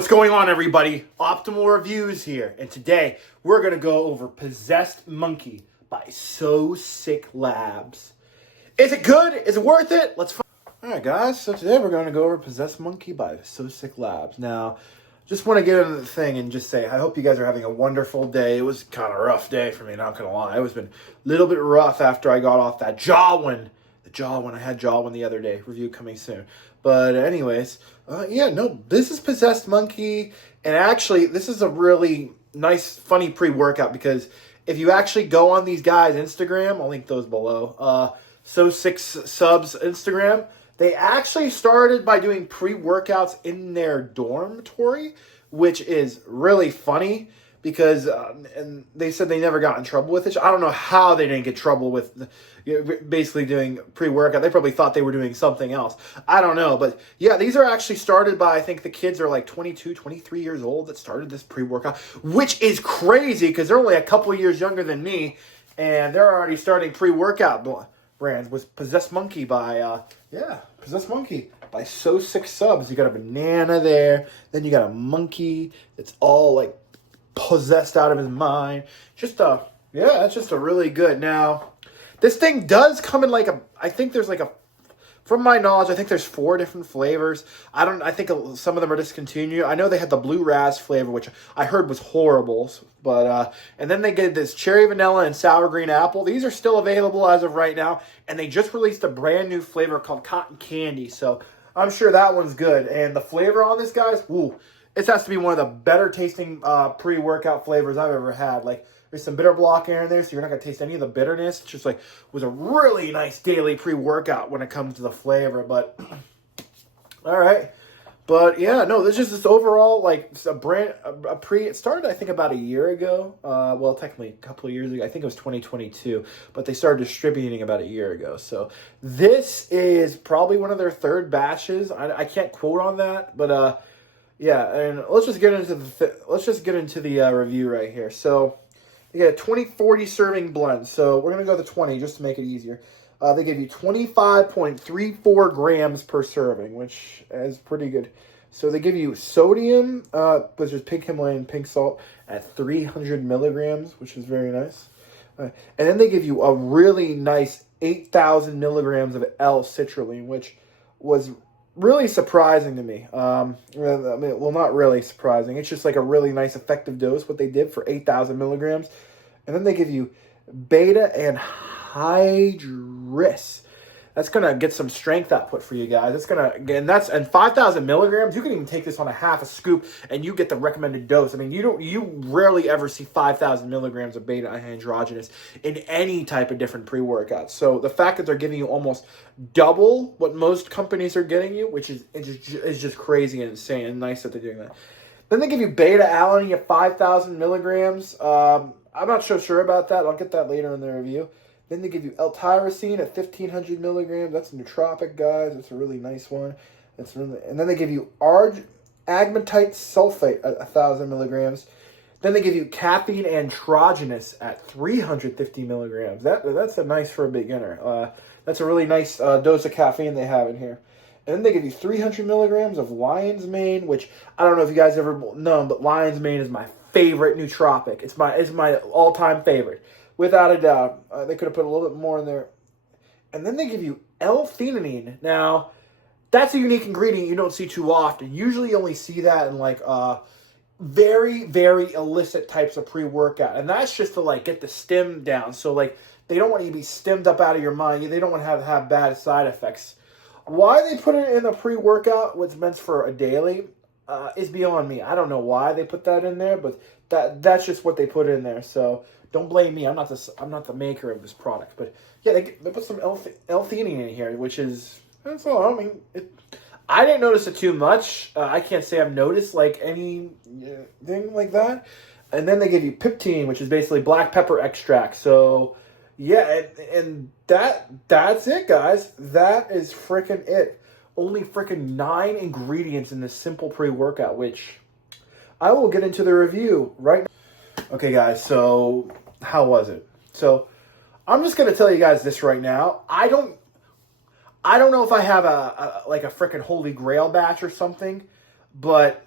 What's going on, everybody? Optimal Reviews here, and today we're going to go over Possessed Monkey by So Sick Labs. Is it good? Is it worth it? Let's find. Alright guys, so today we're going to go over Possessed Monkey by So Sick Labs. Now, just want to get into the thing and just say, I hope you guys are having a wonderful day. It was kind of a rough day for me, not going to lie. It was been a little bit rough after I got off that Jawin. I had Jawin the other day. Review coming soon. But anyways, this is Possessed Monkey. And actually, this is a really nice, funny pre-workout because if you actually go on these guys' Instagram, I'll link those below, So Sick Subs Instagram, they actually started by doing pre-workouts in their dormitory, which is really funny because and they said they never got in trouble with it. I don't know how they didn't get trouble with basically doing pre-workout. They probably thought they were doing something else. I don't know. But yeah, these are actually started by, I think the kids are like 22, 23 years old that started this pre-workout, which is crazy because they're only a couple years younger than me, and they're already starting pre-workout brands with Possessed Monkey by, Possessed Monkey by So Sick Subs. You got a banana there, then you got a monkey that's all like possessed out of his mind. It's just a really good. Now, this thing does come in from my knowledge, I think there's 4 different flavors. I think some of them are discontinued. I know they had the blue raz flavor, which I heard was horrible. But and then they get this cherry vanilla and sour green apple. These are still available as of right now, and they just released a brand new flavor called cotton candy. So I'm sure that one's good. And the flavor on this, guys, it has to be one of the better tasting pre-workout flavors I've ever had. Like, there's some bitter block air in there, so you're not going to taste any of the bitterness. It's just like, was a really nice daily pre-workout when it comes to the flavor. But, all right. But, yeah, no, this is just this overall, like, it started, I think, about a year ago. Well, technically, a couple of years ago. I think it was 2022. But they started distributing about a year ago. So, this is probably one of their third batches. I can't quote on that, but, yeah, and let's just get into the review right here. So, you get a 20-40 serving blend. So, we're going to go to 20 just to make it easier. They give you 25.34 grams per serving, which is pretty good. So, they give you sodium, which is pink Himalayan pink salt, at 300 milligrams, which is very nice. And then they give you a really nice 8,000 milligrams of L-citrulline, which was really surprising to me. Not really surprising. It's just like a really nice effective dose, what they did for 8,000 milligrams. And then they give you beta and hydris. That's going to get some strength output for you guys. And 5,000 milligrams, you can even take this on a half a scoop and you get the recommended dose. I mean, you rarely ever see 5,000 milligrams of beta androgenous in any type of different pre-workouts. So the fact that they're giving you almost double what most companies are getting you, which is just crazy and insane and nice that they're doing that. Then they give you beta alanine at 5,000 milligrams. I'm not so sure about that. I'll get that later in the review. Then they give you L-tyrosine at 1,500 milligrams. That's a nootropic, guys. It's a really nice one. And then they give you agmatite sulfate at 1,000 milligrams. Then they give you caffeine androgenous at 350 milligrams. That's a nice for a beginner. That's a really nice dose of caffeine they have in here. And then they give you 300 milligrams of lion's mane, which I don't know if you guys ever know, but lion's mane is my favorite nootropic. It's my all-time favorite. Without a doubt. They could have put a little bit more in there. And then they give you L-theanine. Now, that's a unique ingredient you don't see too often. Usually you only see that in like very, very illicit types of pre-workout. And that's just to like get the stim down. So like they don't want you to be stimmed up out of your mind. They don't want to have bad side effects. Why they put it in a pre-workout, what's meant for a daily, is beyond me. I don't know why they put that in there, but that's just what they put in there. So don't blame me. I'm not the maker of this product, but yeah, they put some L-theanine in here, which is, that's all. I mean, I didn't notice it too much. I can't say I've noticed like anything like that. And then they give you piptine, which is basically black pepper extract. So yeah, and that's it, guys. That is freaking it. Only freaking 9 ingredients in this simple pre-workout, which I will get into the review right now. Okay, guys, so how was it? So I'm just going to tell you guys this right now. I don't know if I have a freaking holy grail batch or something, but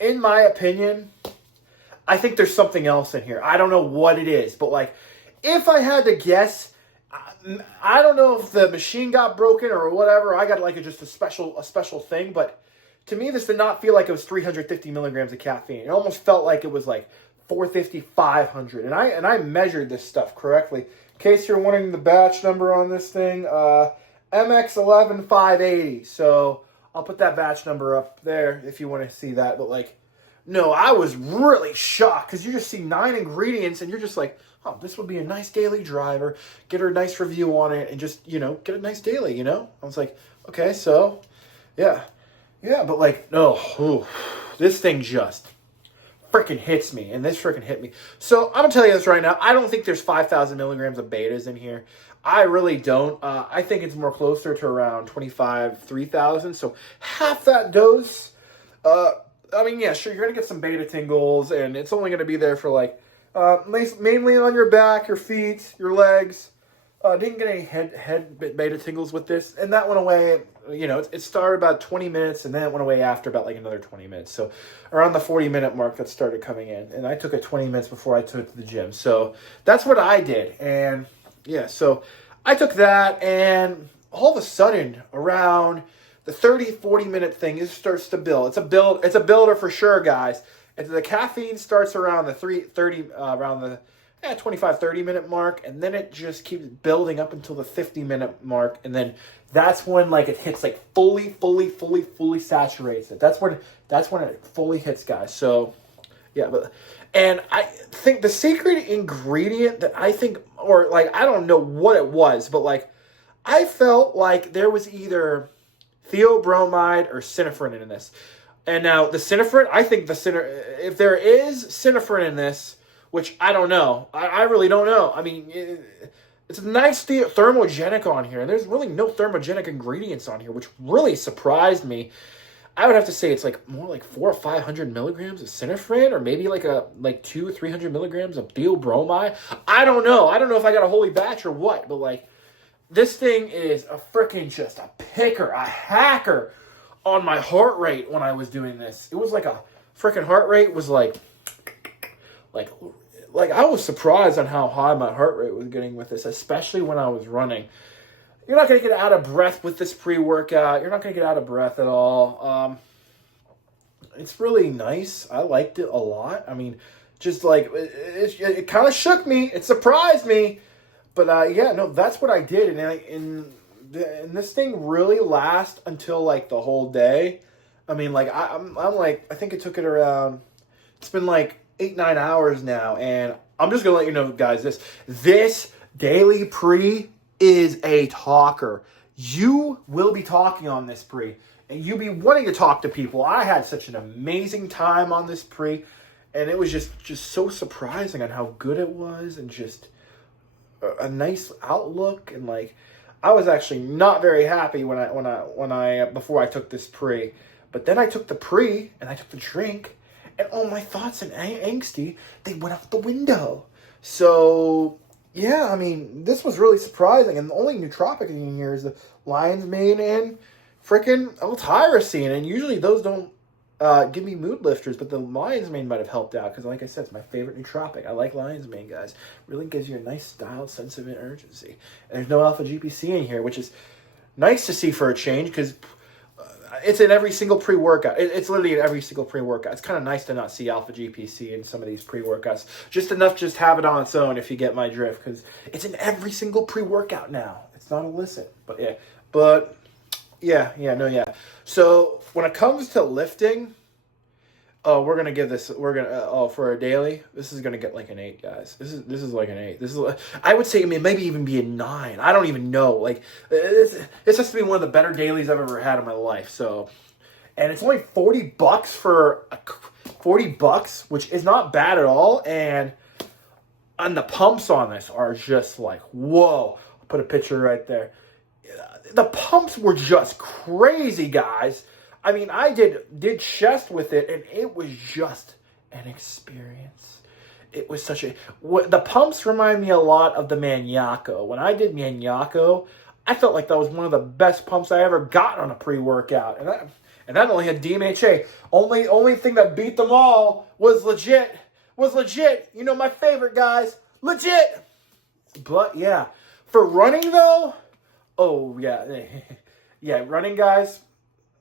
in my opinion, I think there's something else in here. I don't know what it is, but like, if I had to guess, I don't know if the machine got broken or whatever. I got like just a special thing, but to me, this did not feel like it was 350 milligrams of caffeine. It almost felt like it was like 450, 500. And I measured this stuff correctly. In case you're wanting the batch number on this thing, MX11580. So I'll put that batch number up there if you want to see that. But like, no, I was really shocked because you just see 9 ingredients and you're just like, oh, this would be a nice daily driver. Get her a nice review on it and just, get a nice daily, I was like, okay, so, yeah. Yeah, but like, no, this thing just freaking hits me, and this freaking hit me. So I'm going to tell you this right now. I don't think there's 5,000 milligrams of betas in here. I really don't. I think it's more closer to around 3,000. So half that dose. I mean, yeah, sure, you're going to get some beta tingles, and it's only going to be there for like, mainly on your back, your feet, your legs. Didn't get any head beta tingles with this, and that went away. It started about 20 minutes, and then it went away after about like another 20 minutes. So around the 40-minute mark, that started coming in, and I took it 20 minutes before I took it to the gym. So that's what I did, and yeah, so I took that, and all of a sudden, around the 40-minute thing, it starts to build. It's a builder for sure, guys. And the caffeine starts around the 25-30-minute mark, and then it just keeps building up until the 50-minute mark, and then that's when like it hits like fully saturates it. That's when it fully hits, guys. So yeah, and I think the secret ingredient that I think, or like I don't know what it was, but like I felt like there was either theobromide or synephrine in this. And now the synephrine, I think if there is synephrine in this, which I don't know. I really don't know. I mean, it's nice thermogenic on here, and there's really no thermogenic ingredients on here, which really surprised me. I would have to say it's like more like 400 or 500 milligrams of synephrine, or maybe like 200 or 300 milligrams of theobromide. I don't know. I don't know if I got a holy batch or what, but like this thing is a freaking just a picker, a hacker on my heart rate when I was doing this. It was like a freaking heart rate was like I was surprised on how high my heart rate was getting with this, especially when I was running. You're not going to get out of breath with this pre-workout. You're not going to get out of breath at all. It's really nice. I liked it a lot. I mean, just like, it kind of shook me. It surprised me. But yeah, no, that's what I did. And this thing really lasts until like the whole day. I mean, like, I'm like, I think it took it around, it's been like 8-9 hours now, and I'm just gonna let you know, guys, this daily pre is a talker. You will be talking on this pre, and you'll be wanting to talk to people. I had such an amazing time on this pre, and it was just so surprising on how good it was, and just a nice outlook. And like, I was actually not very happy when I before I took this pre, but then I took the pre and I took the drink. And all my thoughts and angsty, they went out the window. So, yeah, I mean, this was really surprising. And the only nootropic in here is the lion's mane and freaking L-tyrosine. And usually those don't give me mood lifters, but the lion's mane might have helped out. Because like I said, it's my favorite nootropic. I like lion's mane, guys. Really gives you a nice styled sense of urgency. And there's no alpha-GPC in here, which is nice to see for a change, because it's in every single pre-workout. It's literally in every single pre-workout. It's kind of nice to not see alpha-GPC in some of these pre-workouts. Just enough to just have it on its own, if you get my drift, because it's in every single pre-workout now. It's not illicit. But yeah. So when it comes to lifting, we're going to give this, for a daily, this is going to get like an 8, guys. This is like an 8. This is, I would say, I mean, maybe even be a 9. I don't even know. Like, this has to be one of the better dailies I've ever had in my life. So, and it's only $40 for $40, which is not bad at all. And the pumps on this are just like, whoa. I'll put a picture right there. The pumps were just crazy, guys. I mean, I did chest with it, and it was just an experience. It was such a... The pumps remind me a lot of the Maniaco. When I did Maniaco, I felt like that was one of the best pumps I ever got on a pre-workout. And that only had DMHA. Only thing that beat them all was legit. You know, my favorite, guys. Legit. But, yeah. For running, though, oh, yeah. Yeah, running, guys,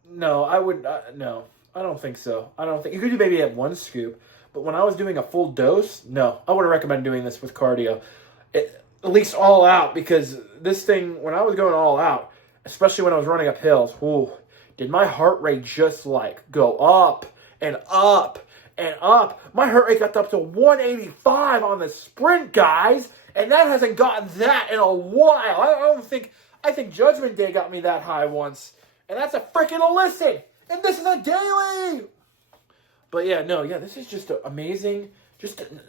no, I would, no. I don't think so. I don't think, you could do maybe at 1 scoop. But when I was doing a full dose, no. I wouldn't recommend doing this with cardio. At least all out, because this thing, when I was going all out, especially when I was running up hills, whoo, did my heart rate just like go up and up and up. My heart rate got up to 185 on the sprint, guys, and that hasn't gotten that in a while. I think Judgment Day got me that high once, and that's a freaking illicit, and this is a daily. But yeah, no, yeah, this is just amazing.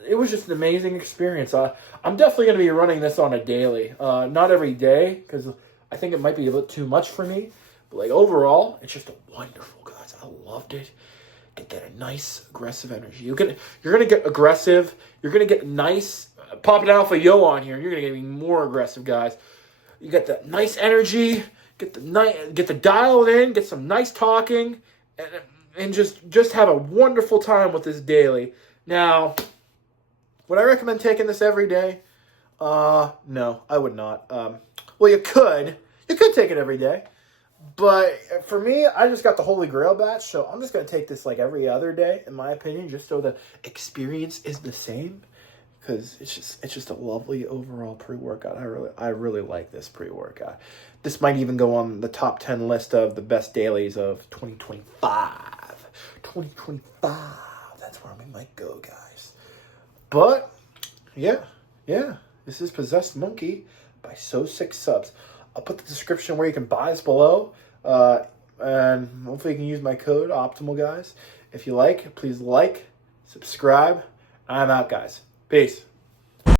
It was just an amazing experience. I'm definitely going to be running this on a daily. Not every day, because I think it might be a little too much for me. But like overall, it's just a wonderful, guys. I loved it. Get that nice aggressive energy. You're gonna get aggressive. You're gonna get nice. Pop an alpha yo on here. You're gonna get even more aggressive, guys. You get that nice energy. Get the dial in. Get some nice talking, and just have a wonderful time with this daily. Now, would I recommend taking this every day? No, I would not. Well, you could take it every day, but for me, I just got the Holy Grail batch, so I'm just gonna take this like every other day, in my opinion, just so the experience is the same. Because it's just a lovely overall pre-workout. I really like this pre-workout. This might even go on the top 10 list of the best dailies of 2025. 2025. That's where we might go, guys. But yeah. This is Possessed Monkey by So Sick Subs. I'll put the description where you can buy this below. And hopefully you can use my code Optimal, guys. If you like, please like, subscribe. I'm out, guys. Peace.